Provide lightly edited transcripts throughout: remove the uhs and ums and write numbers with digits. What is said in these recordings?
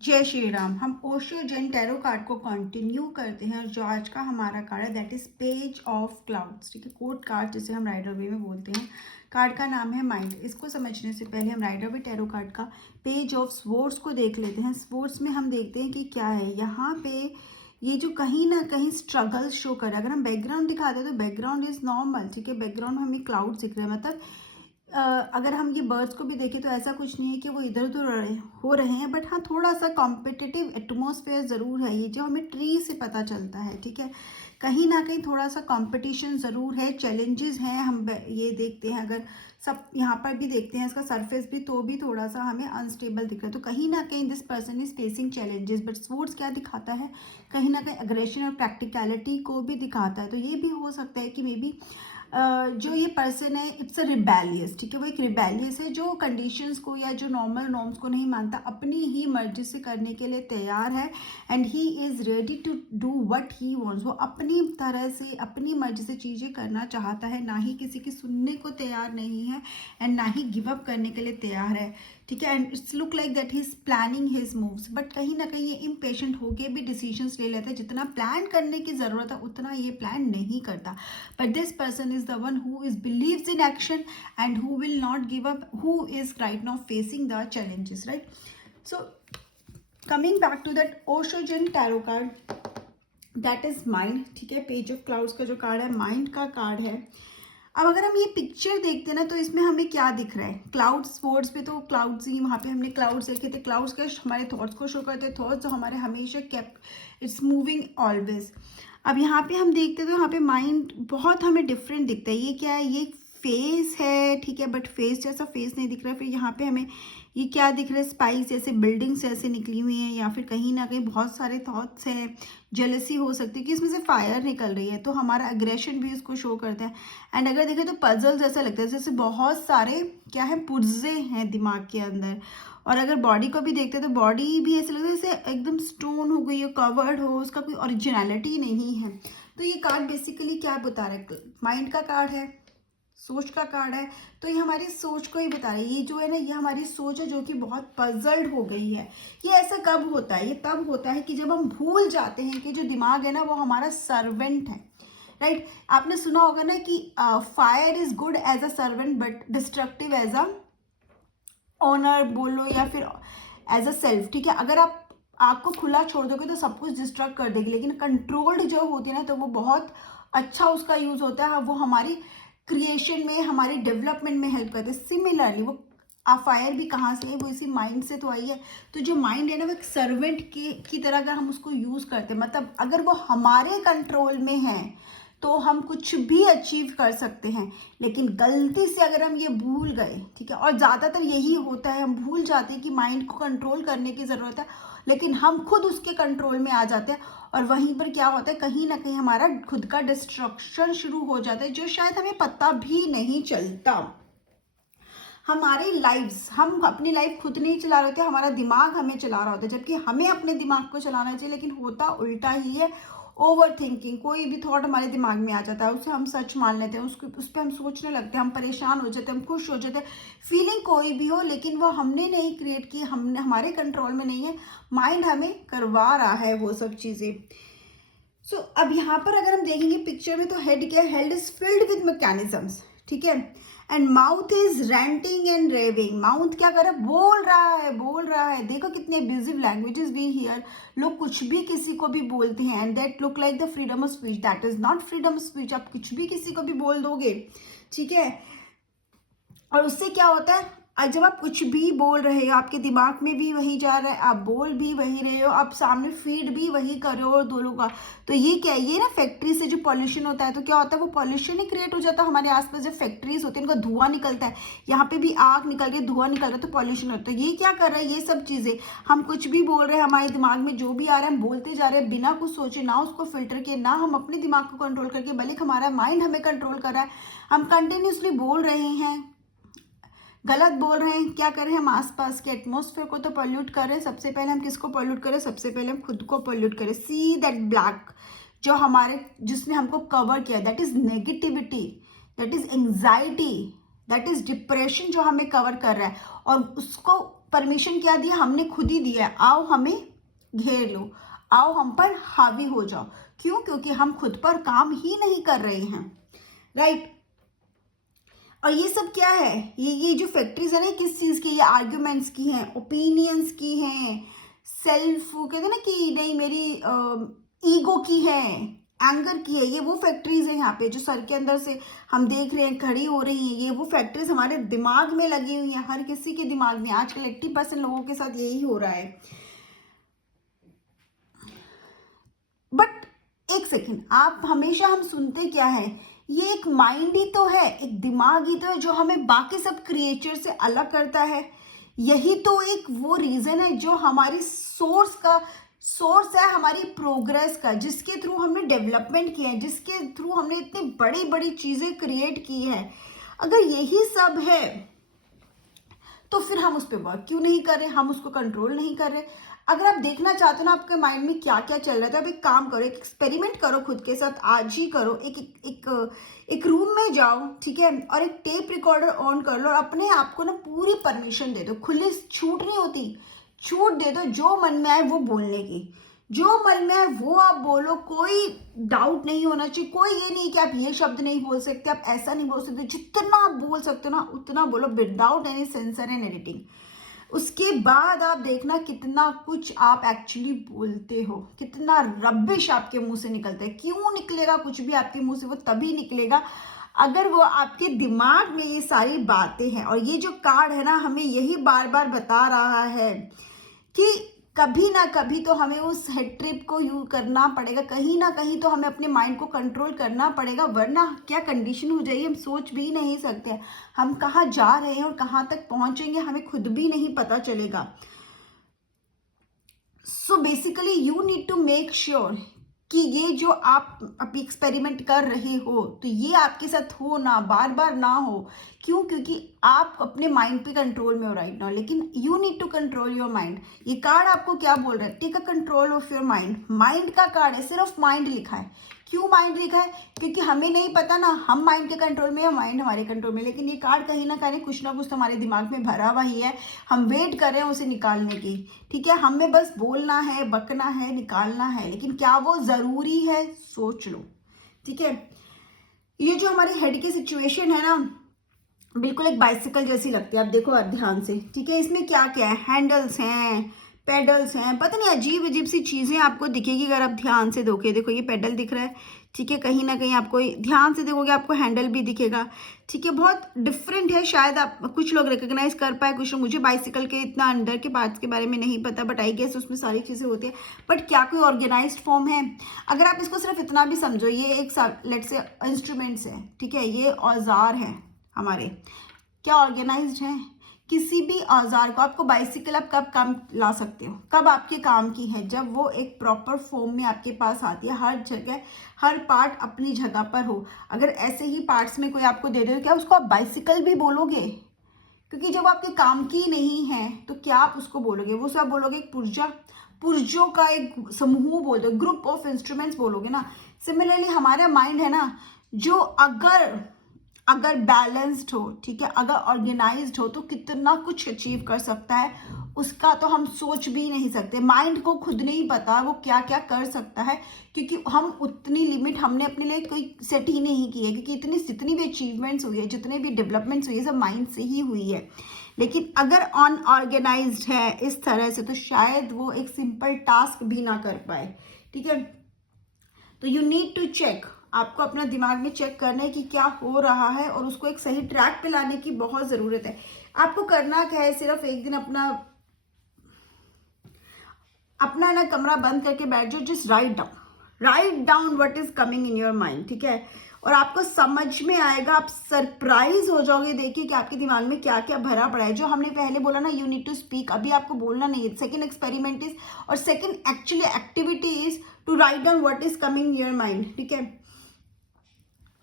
जय श्री राम। हम Osho Zen tarot card को कंटिन्यू करते हैं और जो आज का हमारा कार्ड है that is page of clouds. ठीक है, कोर्ट कार्ड जिसे हम राइडर वे में बोलते हैं। कार्ड का नाम है माइंड। इसको समझने से पहले हम राइडर वे टैरो कार्ड का पेज ऑफ स्वॉर्ड्स को देख लेते हैं। स्वॉर्ड्स में हम देखते हैं कि क्या है यहाँ पे। ये जो कहीं ना कहीं स्ट्रगल शो कर रहा है। अगर हम बैकग्राउंड दिखाते हैं तो बैकग्राउंड इज नॉर्मल। ठीक है, बैकग्राउंड में हमें क्लाउड दिख रहे हैं। मतलब अगर हम ये बर्ड्स को भी देखें तो ऐसा कुछ नहीं है कि वो इधर उधर हो रहे हैं, बट हाँ थोड़ा सा कॉम्पिटिटिव एटमॉस्फेयर ज़रूर है। ये जो हमें ट्री से पता चलता है, ठीक है, कहीं ना कहीं थोड़ा सा कंपटीशन ज़रूर है, चैलेंजेस हैं। हम ये देखते हैं, अगर सब यहाँ पर भी देखते हैं इसका सरफेस भी, तो भी थोड़ा सा हमें अनस्टेबल दिख रहा है। तो कहीं ना कहीं this person is facing challenges. But swords क्या दिखाता है, कहीं ना कहीं अग्रेशन और प्रैक्टिकलिटी को भी दिखाता है। तो ये भी हो सकता है कि मे बी जो ये पर्सन है इट्स अ रिबेलियस। ठीक है, वो एक रिबेलियस है जो कंडीशंस को या जो नॉर्मल नॉर्म्स को नहीं मानता, अपनी ही मर्जी से करने के लिए तैयार है। And he is ready to do what he wants. वो अपनी तरह से अपनी मर्जी से चीज़ें करना चाहता है, ना ही किसी की सुनने को तैयार नहीं है एंड ना ही गिव अप करने के लिए तैयार है। ठीक है, and it's look like that he is planning his moves. But कहीं ना कहीं ये इम्पेशेंट होके भी डिसीजंस ले लेता है। जितना प्लान करने की ज़रूरत है उतना ये प्लान नहीं करता। But this person is the one who is believes in action and who will not give up, who is right now facing the challenges, right. So coming back to that Osho Zen tarot card that is mind. ठीक है, page of clouds का जो card है mind का card है। अब अगर हम ये पिक्चर देखते हैं ना तो इसमें हमें क्या दिख रहा है, क्लाउड्स। वर्ड्स पे तो क्लाउड्स ही, वहाँ पे हमने क्लाउड्स देखे थे। क्लाउड्स के हमारे थॉट्स को शो करते हैं, थॉट्स जो हमारे हमेशा केप्ट, इट्स मूविंग ऑलवेज। अब यहाँ पे हम देखते हैं तो यहाँ पे माइंड बहुत हमें डिफरेंट दिखता है। ये क्या है, ये फेस है, ठीक है, बट फेस जैसा फेस नहीं दिख रहा है। फिर यहाँ पे हमें ये क्या दिख रहा है, स्पाइस जैसे बिल्डिंग्स ऐसे निकली हुई हैं, या फिर कहीं ना कहीं बहुत सारे थॉट्स हैं। जेलसी हो सकती है कि इसमें से फायर निकल रही है, तो हमारा अग्रेशन भी इसको शो करता है। एंड अगर देखें तो पजल जैसा लगता है, जैसे बहुत सारे क्या है पुर्जे हैं दिमाग के अंदर। और अगर बॉडी को भी देखते हैं तो बॉडी भी ऐसे लगता है जैसे एकदम स्टोन हो गई हो, कवर्ड हो, उसका कोई ओरिजिनलिटी नहीं है। तो ये कार्ड बेसिकली क्या बता रहा है, माइंड का कार्ड है, सोच का कार्ड है। तो ये हमारी सोच को ही बता रहा है। ये जो है ना, ये हमारी सोच है जो कि बहुत पजल्ड हो गई है। ये ऐसा कब होता है, ये तब होता है कि जब हम भूल जाते हैं कि जो दिमाग है ना वो हमारा सर्वेंट है, राइट। आपने सुना होगा ना कि fire is good as a servant but destructive as a owner बोलो, या फिर एज अ सेल्फ। ठीक है, अगर आप आग को खुला छोड़ दोगे तो सब कुछ डिस्ट्रक्ट कर देगी, लेकिन कंट्रोल्ड जो होती है ना तो वो बहुत अच्छा उसका यूज होता है। वो हमारी क्रिएशन में, हमारी डेवलपमेंट में हेल्प करते हैं। सिमिलरली वो फायर भी कहाँ से है, वो इसी माइंड से तो आई है। तो जो माइंड है ना वो एक सर्वेंट की तरह अगर हम उसको यूज करते हैं, मतलब अगर वो हमारे कंट्रोल में है तो हम कुछ भी अचीव कर सकते हैं। लेकिन गलती से अगर हम ये भूल गए, ठीक है, और ज़्यादातर यही होता है, हम भूल जाते हैं कि माइंड को कंट्रोल करने की ज़रूरत है, लेकिन हम खुद उसके कंट्रोल में आ जाते हैं। और वहीं पर क्या होता है, कहीं ना कहीं हमारा खुद का डिस्ट्रक्शन शुरू हो जाता है, जो शायद हमें पता भी नहीं चलता। हमारी लाइफ्स, हम अपनी लाइफ खुद नहीं चला रहे होते, हमारा दिमाग हमें चला रहा होता है, जबकि हमें अपने दिमाग को चलाना चाहिए। लेकिन होता उल्टा ही है। ओवर थिंकिंग, कोई भी थॉट हमारे दिमाग में आ जाता है, उसे हम सच मान लेते हैं, उसको उस पर हम सोचने लगते हैं, हम परेशान हो जाते हैं, हम खुश हो जाते हैं। फीलिंग कोई भी हो, लेकिन वो हमने नहीं क्रिएट की, हमने, हमारे कंट्रोल में नहीं है। माइंड हमें करवा रहा है वो सब चीज़ें। सो अब यहाँ पर अगर हम देखेंगे पिक्चर में तो हेड क्या है, head is filled with mechanisms. ठीक है, and mouth is renting and raving. Mouth क्या कर रहा है, बोल रहा है, बोल रहा है। देखो कितने एब्यूजिव लैंग्वेजेस वी हियर। लोग कुछ भी किसी को भी बोलते हैं and that look like the freedom of speech. That is not freedom of speech. आप कुछ भी किसी को भी बोल दोगे, ठीक है, और उससे क्या होता है, जब आप कुछ भी बोल रहे हो आपके दिमाग में भी वही जा रहा है, आप बोल भी वही रहे हो, आप सामने फीड भी वही कर रहे हो दोनों का। तो ये क्या है, ये ना फैक्ट्री से जो पॉल्यूशन होता है, तो क्या होता है, वो पॉल्यूशन ही क्रिएट हो जाता है। हमारे आसपास जो फैक्ट्रीज होती है इनका धुआं निकलता है, यहाँ पे भी आग निकल रही है, धुआं निकल रहा है, तो पॉल्यूशन होता है। ये क्या कर रहा है, ये सब चीजें हम कुछ भी बोल रहे हैं, हमारे दिमाग में जो भी आ रहा है हम बोलते जा रहे हैं बिना कुछ सोचे, ना उसको फिल्टर किए, ना हम अपने दिमाग को कंट्रोल करके, बल्कि हमारा माइंड हमें कंट्रोल कर रहा है। हम कंटिन्यूसली बोल रहे हैं, गलत बोल रहे हैं। क्या कर रहे हैं, हम आसपास के एटमॉस्फेयर को तो पॉल्यूट कर रहे हैं। सबसे पहले हम किसको पॉल्यूट करें, सबसे पहले हम खुद को पॉल्यूट करें। सी दैट ब्लैक जो हमारे, जिसने हमको कवर किया, that is negativity, that is anxiety, that is depression जो हमें कवर कर रहा है। और उसको परमिशन क्या दिया, हमने खुद ही दिया है, आओ हमें घेर लो, आओ हम पर हावी हो जाओ। क्यों? क्योंकि हम खुद पर काम ही नहीं कर रहे हैं, राइट। और ये सब क्या है, ये जो फैक्ट्रीज है ना, किस चीज़ की, ये आर्ग्यूमेंट्स की हैं, ओपिनियंस की हैं, सेल्फ कहते हैं ना कि नहीं मेरी ईगो की है, एंगर की है, ये वो फैक्ट्रीज है यहाँ पे जो सर के अंदर से हम देख रहे हैं खड़ी हो रही हैं। ये वो फैक्ट्रीज हमारे दिमाग में लगी हुई हैं, हर किसी के दिमाग में। आजकल 80% लोगों के साथ यही हो रहा है। बट एक सेकेंड, आप हमेशा हम सुनते क्या है, ये एक माइंड ही तो है, एक दिमाग ही तो है जो हमें बाकी सब क्रिएचर से अलग करता है। यही तो एक वो रीजन है जो हमारी सोर्स है हमारी प्रोग्रेस का, जिसके थ्रू हमने डेवलपमेंट किया है, जिसके थ्रू हमने इतनी बड़ी बड़ी चीजें क्रिएट की है। अगर यही सब है तो फिर हम उस पर वर्क क्यों नहीं कर रहे, हम उसको कंट्रोल नहीं कर रहे। अगर आप देखना चाहते हो ना आपके माइंड में क्या क्या चल रहा है, तो आप एक काम करो, एक एक्सपेरिमेंट करो खुद के साथ, आज ही करो। एक रूम में जाओ, ठीक है, और एक टेप रिकॉर्डर ऑन कर लो और अपने आप को ना पूरी परमिशन दे दो, खुली छूट नहीं होती, छूट दे दो, जो मन में आए वो बोलने की, जो मन में आए वो आप बोलो, कोई डाउट नहीं होना चाहिए, कोई ये नहीं कि आप ये शब्द नहीं बोल सकते, आप ऐसा नहीं बोल सकते, जितना आप बोल सकते हो ना उतना बोलो, without any sensor and editing. उसके बाद आप देखना कितना कुछ आप एक्चुअली बोलते हो, कितना रबिश आपके मुंह से निकलता है। क्यों निकलेगा कुछ भी आपके मुंह से, वो तभी निकलेगा अगर वो आपके दिमाग में ये सारी बातें हैं। और ये जो कार्ड है ना, हमें यही बार बार बता रहा है कि कभी ना कभी तो हमें उस हेड ट्रिप को यूज करना पड़ेगा, कहीं ना कहीं तो हमें अपने माइंड को कंट्रोल करना पड़ेगा, वरना क्या कंडीशन हो जाएगी हम सोच भी नहीं सकते। हम कहाँ जा रहे हैं और कहाँ तक पहुंचेंगे हमें खुद भी नहीं पता चलेगा। So basically you need to make sure कि ये जो आप अभी एक्सपेरिमेंट कर रहे हो तो ये आपके साथ हो ना, बार बार ना हो। क्यों? क्योंकि आप अपने माइंड पे कंट्रोल में हो राइट नाउ, लेकिन you need to control your mind. ये कार्ड आपको क्या बोल रहा है? Take a control of your mind. Mind का कार्ड है, सिर्फ माइंड लिखा है। क्यों माइंड लिखा है? क्योंकि हमें नहीं पता ना हम माइंड के कंट्रोल में या माइंड हमारे कंट्रोल में, लेकिन ये कार्ड कहीं ना कुछ ना कुछ तो हमारे दिमाग में भरा हुआ ही है, हम वेट कर रहे हैं उसे निकालने की। ठीक है, हमें बस बोलना है, बकना है, निकालना है, लेकिन क्या वो जरूरी है? सोच लो। ठीक है, ये जो हमारे हेड की सिचुएशन है ना, बिल्कुल एक बाइसिकल जैसी लगती है। आप देखो आप ध्यान से, ठीक है, इसमें क्या क्या है, हैंडल्स हैं, पेडल्स हैं, पता नहीं अजीब अजीब सी चीज़ें आपको दिखेगी अगर आप ध्यान से देखोगे। देखो ये पेडल दिख रहा है, ठीक है, कहीं ना कहीं आपको ध्यान से देखोगे आपको हैंडल भी दिखेगा। ठीक है, बहुत डिफरेंट है, शायद आप कुछ लोग रिकॉग्नाइज कर पाए, कुछ लोग, मुझे बाइसिकल के इतना अंदर के पार्ट्स के बारे में नहीं पता, बट आई गेस उसमें सारी चीज़ें होती है। बट क्या कोई ऑर्गेनाइज्ड फॉर्म है? अगर आप इसको सिर्फ इतना भी समझो, ये एक लेट्स से इंस्ट्रूमेंट्स है, ठीक है, ये औजार हैं हमारे, क्या ऑर्गेनाइज्ड है? किसी भी औजार को, आपको बाइसिकल आप कब काम ला सकते हो, कब आपके काम की है? जब वो एक प्रॉपर फॉर्म में आपके पास आती है, हर जगह हर पार्ट अपनी जगह पर हो। अगर ऐसे ही पार्ट्स में कोई आपको दे दे तो क्या उसको आप बाइसिकल भी बोलोगे? क्योंकि जब आपके काम की नहीं है तो क्या आप उसको बोलोगे? वो सब बोलोगे एक पुर्जों का एक समूह बोल दो, ग्रुप ऑफ इंस्ट्रूमेंट्स बोलोगे ना। सिमिलरली हमारा माइंड है ना, जो अगर बैलेंस्ड हो, ठीक है, अगर ऑर्गेनाइज्ड हो तो कितना कुछ अचीव कर सकता है, उसका तो हम सोच भी नहीं सकते। माइंड को खुद नहीं पता वो क्या क्या कर सकता है, क्योंकि हम उतनी लिमिट हमने अपने लिए कोई सेट ही नहीं की है। क्योंकि जितनी भी अचीवमेंट्स हुई है, जितने भी डेवलपमेंट्स हुई है, सब माइंड से ही हुई है। लेकिन अगर अनऑर्गेनाइज्ड है इस तरह से तो शायद वो एक सिंपल टास्क भी ना कर पाए। ठीक है, तो यू नीड टू चेक, आपको अपना दिमाग में चेक करना है कि क्या हो रहा है और उसको एक सही ट्रैक पे लाने की बहुत ज़रूरत है। आपको करना क्या है, सिर्फ एक दिन अपना ना कमरा बंद करके बैठ जाओ, just right down what is coming in your mind. ठीक है, और आपको समझ में आएगा, आप सरप्राइज हो जाओगे देखिए कि आपके दिमाग में क्या क्या भरा पड़ा है। जो हमने पहले बोला ना, यू नीड टू स्पीक, अभी आपको बोलना नहीं है। सेकंड एक्सपेरिमेंट इज, और second actually activity is to write down what is coming in your mind. ठीक है,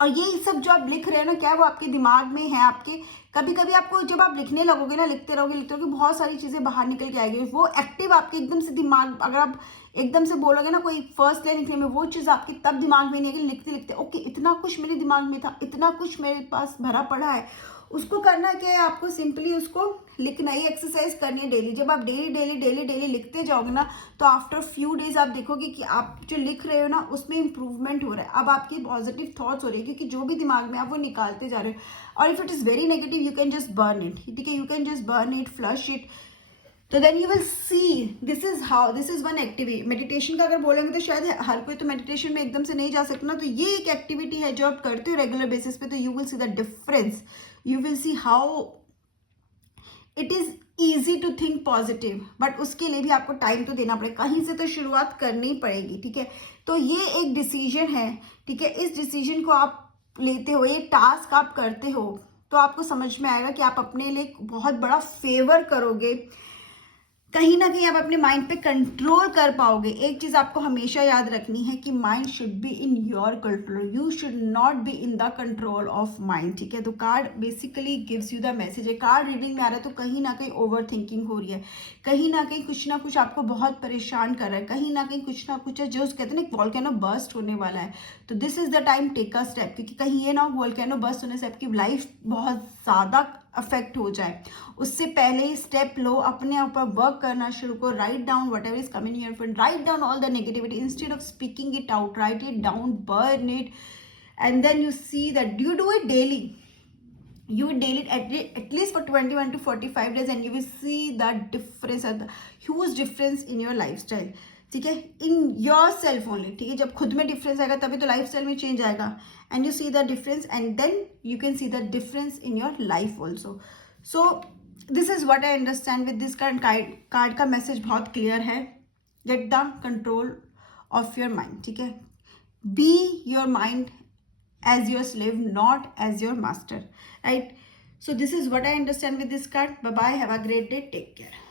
और ये सब जो आप लिख रहे हैं ना, क्या वो आपके दिमाग में है? आपके कभी कभी आपको जब आप लिखने लगोगे ना, लिखते रहोगे बहुत सारी चीजें बाहर निकल के आएगी। वो एक्टिव आपके एकदम से दिमाग, अगर आप एकदम से बोलोगे ना कोई फर्स्ट लाइन लिखने में, वो चीज आपके तब दिमाग में नहीं आएगी। लिखते लिखते ओके, इतना कुछ मेरे दिमाग में था, इतना कुछ मेरे पास भरा पड़ा है, उसको करना क्या है, आपको सिंपली उसको लिखना ही, एक्सरसाइज करनी है डेली। जब आप डेली डेली डेली डेली लिखते जाओगे ना, तो आफ्टर फ्यू डेज आप देखोगे कि आप जो लिख रहे हो ना उसमें इंप्रूवमेंट हो रहा है। अब आपकी पॉजिटिव थॉट्स हो रही है, क्योंकि जो भी दिमाग में आप वो निकालते जा रहे हो। और if it is very negative, you can just burn it, ठीक है, you can just burn it, flush it. तो then you will see, this is how, this is one activity. Meditation का अगर बोलेंगे तो शायद हर कोई तो मेडिटेशन में एकदम से नहीं जा सकता ना, तो ये एक एक्टिविटी है जो आप करते हो रेगुलर बेसिस पे, तो you will see the difference, you will see how it is easy to think positive. But उसके लिए भी आपको टाइम तो देना पड़ेगा, कहीं से तो शुरुआत करनी पड़ेगी, ठीक है। तो ये एक डिसीजन है, ठीक है, इस डिसीजन को आप लेते हो, ये टास्क आप करते हो, तो आपको समझ में आएगा कि आप अपने लिए बहुत बड़ा फेवर करोगे, कहीं ना कहीं आप अपने माइंड पे कंट्रोल कर पाओगे। एक चीज आपको हमेशा याद रखनी है कि mind should be in your control, you should not be in the control of mind, ठीक है। तो card basically gives you the message है, कार्ड रीडिंग में आ रहा है तो कहीं ना कहीं ओवर थिंकिंग हो रही है, कहीं ना कहीं कुछ ना कुछ आपको बहुत परेशान कर रहा है, कहीं ना कहीं कुछ ना कुछ है जो कहते हैं ना वॉल्केनो बर्स्ट होने वाला है। तो this is the time, take a step, क्योंकि कहीं ये ना वॉल्केनो बर्स्ट होने से आपकी लाइफ बहुत ज़्यादा अफेक्ट हो जाए, उससे पहले ही स्टेप लो, अपने ऊपर वर्क करना शुरू करो। Write down whatever is coming your friend, write down all the negativity instead of speaking it out, write it down, burn it, and then you see that you do it daily, you daily at least for 21 to 45 days, and you will see the difference, the huge difference in your lifestyle, ठीक है, in your self only, ठीक है। जब खुद में difference आएगा तभी तो लाइफ स्टाइल में चेंज आएगा, and you see the difference, and then you can see the difference in your life also. So this is what I understand with this card का मैसेज बहुत क्लियर है, get the control of your mind, ठीक है, be your mind as your slave, not as your master, right? So this is what I understand with this card. Bye bye, have a great day, take care.